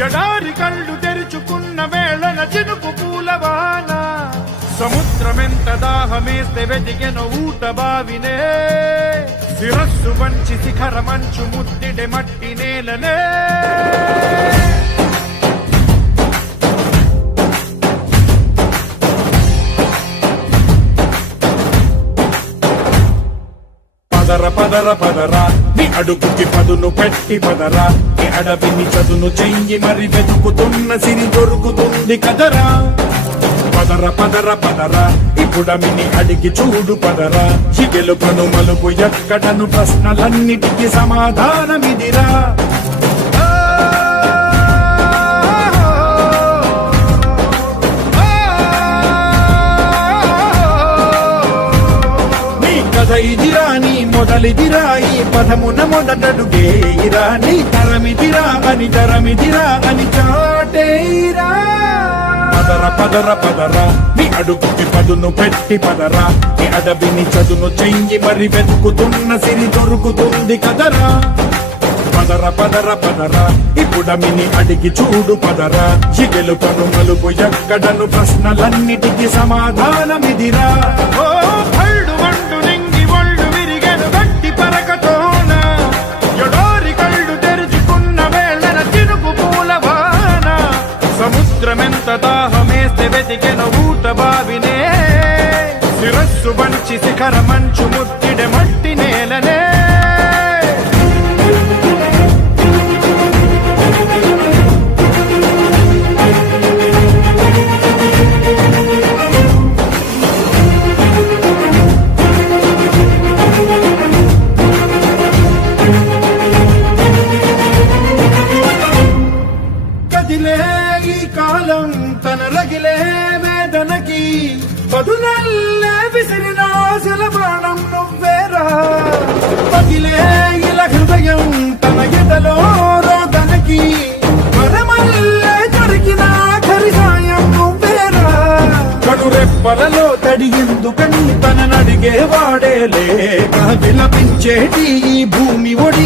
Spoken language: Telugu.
ఎడారి కళ్ళు తెరుచుకున్న వేళన చినుకు పూలవాన సముద్రమెంత దాహమేస్తే వెతికెను ఊట బావినే శిరస్సు వంచి శిఖర మంచు ముద్దిడే మట్టి నేలనే పదర పదర పదరా నీ అడుగుకి పదును పెట్టి పదరా నీ అడవిని చదును చెయ్యి మరి వెతుకుతున్న సిరి దొరుకుతుంది కదరా పదర పదర పదరా ఇప్పుడమిని అడిగి చూడు పదరా చిగెలుపను మలుపు ఎక్కడను ప్రశ్నలన్నిటికీ సమాధానమిదిరా ఇదిరా నీ మొదలిదిరా ఈ పదమున మొదటడుగేయిరా నీ తరమిదిరా అని చాటేరా పదర పదర పదరా నీ అడుగుకి పదును పెట్టి పదరా నీ అడవిని చదును చెయ్యి మరి వెతుకుతున్న సిరి దొరుకుతుంది కదరా పదర పదర పదరా ఇప్పుడమిని అడిగి చూడు పదరా చిగెలు పను మలుపు ఎక్కడను ప్రశ్నలన్నిటికీ సమాధానమిదిరా ఓ కళ్ళు వండు నింగి ఒళ్ళు విరిగెను గట్టి పరకతోన ఎడారి కళ్ళు తెరుచుకున్న వేళన చినుకు పూలవాన సముద్రమెంత దాహమేస్తే వెతికెను ఊట బావినే శిరస్సు వంచి శిఖర మంచు ముద్దిడే మట్టి నేలనే ఈ కాలం తన రగిలే వేదనకి పదునల్లే విసిరినాశల బాణం నువ్వేరా పగిలే ఇలా హృదయం తన ఎదలో రోదనకి పరమల్లే దొరికిన ఖరి సాయం నువ్వేరా కడురెప్పలలో తడి ఎందుకని తననడిగే వాడే లేక విలపించేటి ఈ